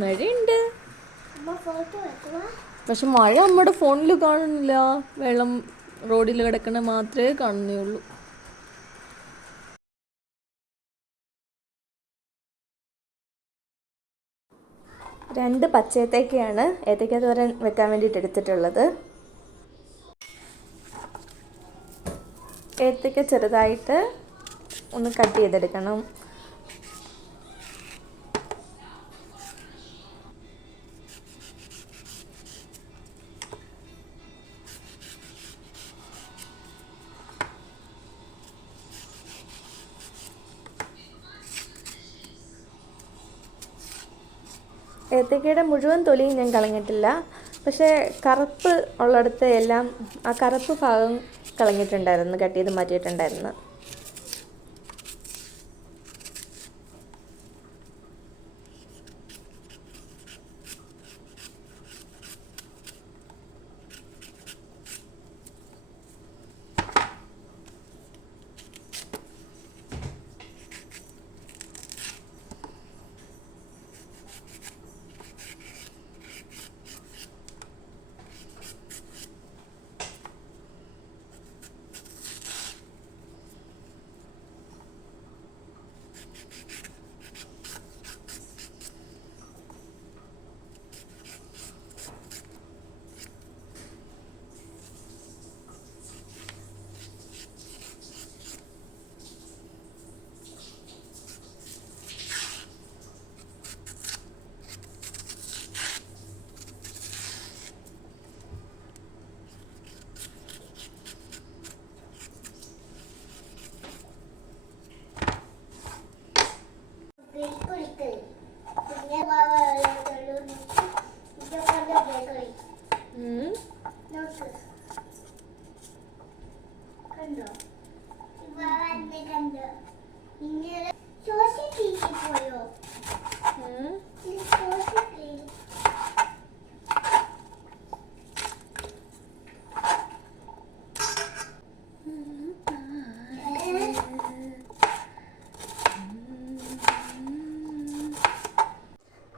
മഴയുണ്ട്. പക്ഷെ മഴ നമ്മുടെ ഫോണിൽ കാണുന്നില്ല. വെള്ളം റോഡിൽ കിടക്കണ മാത്രമേ കാണുന്നുള്ളൂ. രണ്ട് പച്ചയേത്തക്കയാണ് ഏത്തക്ക തോരൻ വെക്കാൻ വേണ്ടിയിട്ട് എടുത്തിട്ടുള്ളത്. ഏത്തക്ക ചെറുതായിട്ട് ഒന്ന് കട്ട് ചെയ്തെടുക്കണം. ഏത്തക്കയുടെ മുഴുവൻ തൊലിയും ഞാൻ കളഞ്ഞിട്ടില്ല. പക്ഷേ കറുപ്പ് ഉള്ളിടത്ത് എല്ലാം ആ കറുപ്പ് ഭാഗം കളഞ്ഞിട്ടുണ്ടായിരുന്നു, കട്ട് ചെയ്ത് മാറ്റിയിട്ടുണ്ടായിരുന്നു.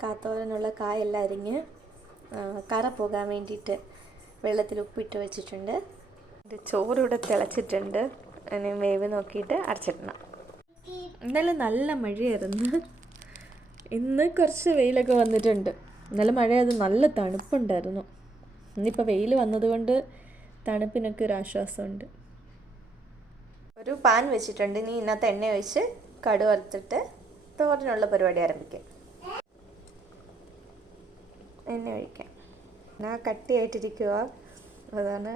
കാത്തോരനുള്ള കായെല്ലാം അരിഞ്ഞ് കറ പോകാൻ വേണ്ടിയിട്ട് വെള്ളത്തിൽ ഉപ്പിട്ട് വെച്ചിട്ടുണ്ട്. ചോറ് ഇവിടെ തിളച്ചിട്ടുണ്ട്. ഇനി വേവ് നോക്കിയിട്ട് അരച്ചിടണം. ഇന്നലെ നല്ല മഴയായിരുന്നു. ഇന്ന് കുറച്ച് വെയിലൊക്കെ വന്നിട്ടുണ്ട്. ഇന്നലെ മഴയത് നല്ല തണുപ്പുണ്ടായിരുന്നു. ഇന്നിപ്പോൾ വെയിൽ വന്നതുകൊണ്ട് തണുപ്പിനൊക്കെ ഒരു ആശ്വാസമുണ്ട്. ഒരു പാൻ വെച്ചിട്ടുണ്ട്. ഇനി ഇതിനകത്ത് എണ്ണ ഒഴിച്ച് കടുക് വറുത്തിട്ട് തോരനുള്ള പരിപാടി ആരംഭിക്കാം. എണ്ണ ഒഴിക്കാം. ഞാൻ കട്ടിയായിട്ടിരിക്കുക, അതാണ്.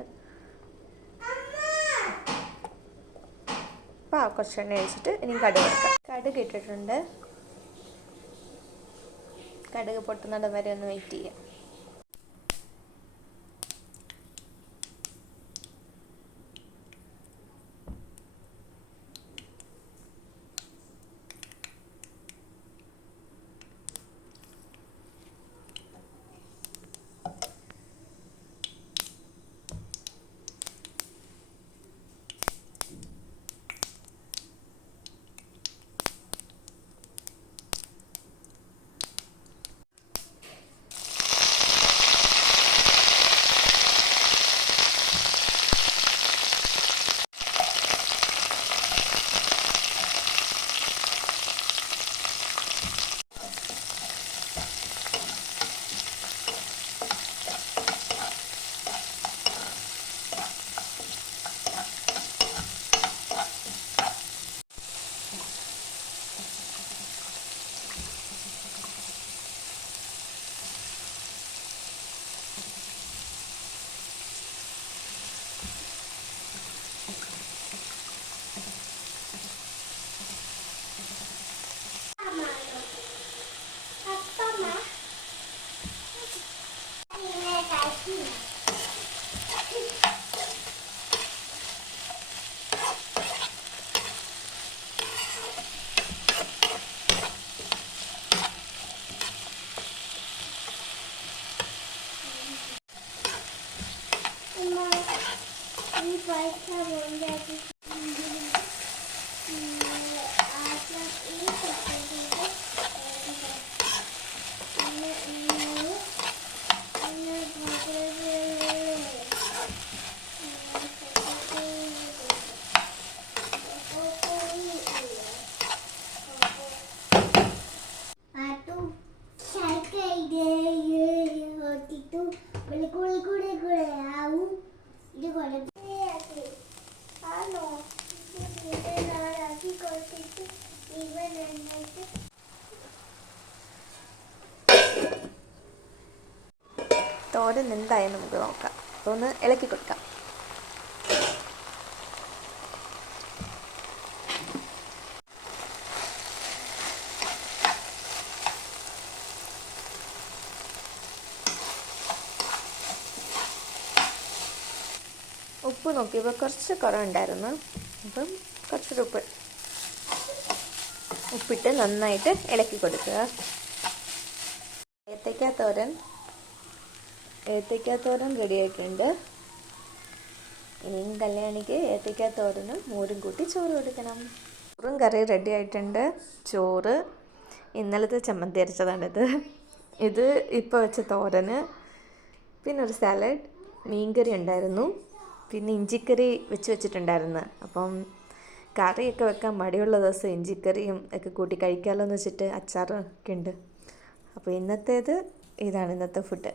അപ്പോൾ കുറച്ച് എണ്ണ ഒഴിച്ചിട്ട് ഇനി കടുക് വറുക്കാം. കടുക് ഇട്ടിട്ടുണ്ട്. കടുക് പൊട്ടുന്നിടം വരെ ഒന്ന് വെയിറ്റ് ചെയ്യാം. തോരൻ എന്തായാലും നമുക്ക് നോക്കാം. അപ്പോൾ ഒന്ന് ഇളക്കി കൊടുക്കാം. ഉപ്പ് നോക്കിയപ്പോൾ കുറച്ച് കുറവുണ്ടായിരുന്നു. അപ്പം കുറച്ചൊരു ഉപ്പിട്ട് നന്നായിട്ട് ഇളക്കി കൊടുക്കുക. ഏത്തയ്ക്ക തോരൻ റെഡിയായിട്ടുണ്ട്. ഇനിയും കല്യാണിക്ക് ഏത്തയ്ക്ക തോരനും മോരും കൂട്ടി ചോറ് കൊടുക്കണം. ചോറും കറി റെഡി ആയിട്ടുണ്ട്. ചോറ് ഇന്നലത്തെ ചമ്മന്തി അരച്ചതാണിത്. ഇത് ഇപ്പോൾ വെച്ച തോരന്, പിന്നെ ഒരു സാലഡ്, മീൻകറി ഉണ്ടായിരുന്നു, പിന്നെ ഇഞ്ചിക്കറി വെച്ചിട്ടുണ്ടായിരുന്നു. അപ്പം കറിയൊക്കെ വെക്കാൻ മടിയുള്ള ദിവസം ഇഞ്ചിക്കറിയും ഒക്കെ കൂട്ടി കഴിക്കാമല്ലോ എന്ന് വെച്ചിട്ട് അച്ചാറും ഒക്കെ ഉണ്ട്. അപ്പോൾ ഇന്നത്തേത് ഇതാണ് ഇന്നത്തെ ഫുഡ്.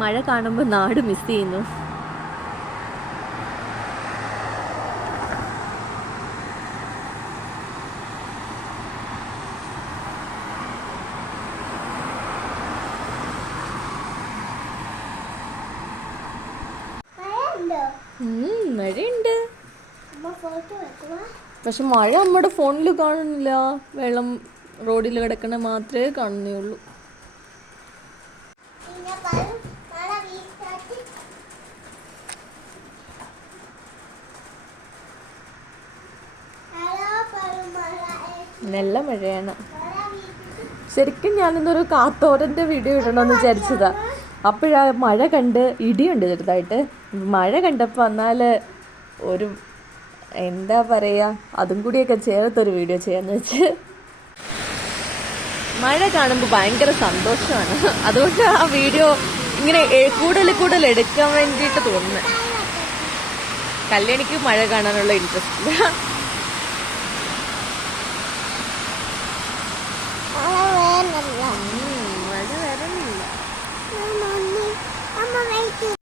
മഴ കാണുമ്പോൾ നാട് മിസ് ചെയ്യുന്നു. മഴയുണ്ട്, പക്ഷെ മഴ നമ്മുടെ ഫോണിൽ കാണുന്നില്ല. വെള്ളം റോഡിൽ കിടക്കണ മാത്രമേ കാണുന്നുള്ളൂ. നല്ല മഴയാണ്. ശരിക്കും ഞാനിന്നൊരു കാത്തോരൻ്റെ വീഡിയോ ഇടണമെന്ന് വിചാരിച്ചതാ. അപ്പോഴാ മഴ കണ്ട്, ഇടിയുണ്ട് ചെറുതായിട്ട്. മഴ കണ്ടപ്പോൾ എന്നാൽ ഒരു എന്താ പറയുക, അതും കൂടിയൊക്കെ ചേർത്തൊരു വീഡിയോ ചെയ്യാമെന്ന് വെച്ച്. മഴ കാണുമ്പോൾ ഭയങ്കര സന്തോഷമാണ്. അതുകൊണ്ട് ആ വീഡിയോ ഇങ്ങനെ കൂടുതൽ എടുക്കാൻ വേണ്ടിയിട്ട് തോന്നുന്നത്. കല്യാണിക്ക് മഴ കാണാനുള്ള ഇൻട്രസ്റ്റ് ഇല്ല.